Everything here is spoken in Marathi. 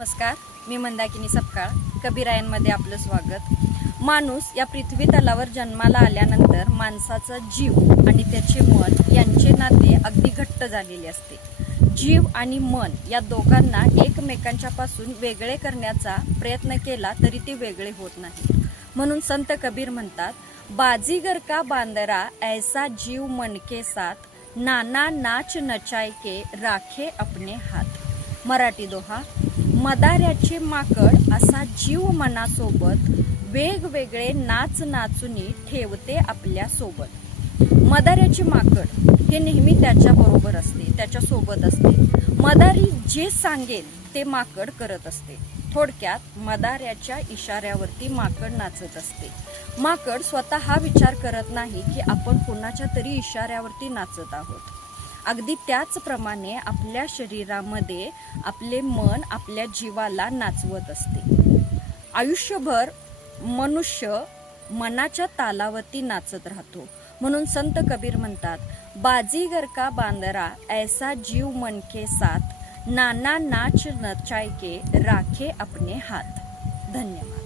नमस्कार, मी मंदाकिनी सपकाळ. कबीरायांमध्ये आपलं स्वागत. माणूस या पृथ्वी तलावर जन्माला आल्यानंतर माणसाचा जीव आणि त्याचे मन यांचे नाते अगदी घट्ट झालेले असते. जीव आणि मन या दोघांना एकमेकांच्या पासून वेगळे करण्याचा प्रयत्न केला तरी ते वेगळे होत नाही. म्हणून संत कबीर म्हणतात, बाजीगर का बांदरा ऐसा जीव मन के साथ, नाना नाच नचाय के राखे अपने हात. मराठी दोहा. मदाऱ्याचे माकड असा जीव मनासोबत वेगवेगळे नाच नाचुनी ठेवते आपल्या सोबत. मदाऱ्याचे माकड हे नेहमी त्याच्या बरोबर असते, त्याच्या सोबत असते. मदारी जे सांगेल ते माकड करत असते. थोडक्यात मदाऱ्याच्या इशाऱ्यावरती माकड नाचत असते. माकड स्वतः हा विचार करत नाही की आपण कोणाच्या तरी इशाऱ्यावरती नाचत आहोत. अगदी त्याचप्रमाणे आपल्या शरीरामध्ये आपले मन आपल्या जीवाला नाचवत असते. आयुष्यभर मनुष्य मनाच्या तालावरती नाचत राहतो. म्हणून संत कबीर म्हणतात, बाजीगर का बांदरा ऐसा जीव मन के साथ, नाना नाच नचाय के राखे अपने हात. धन्यवाद.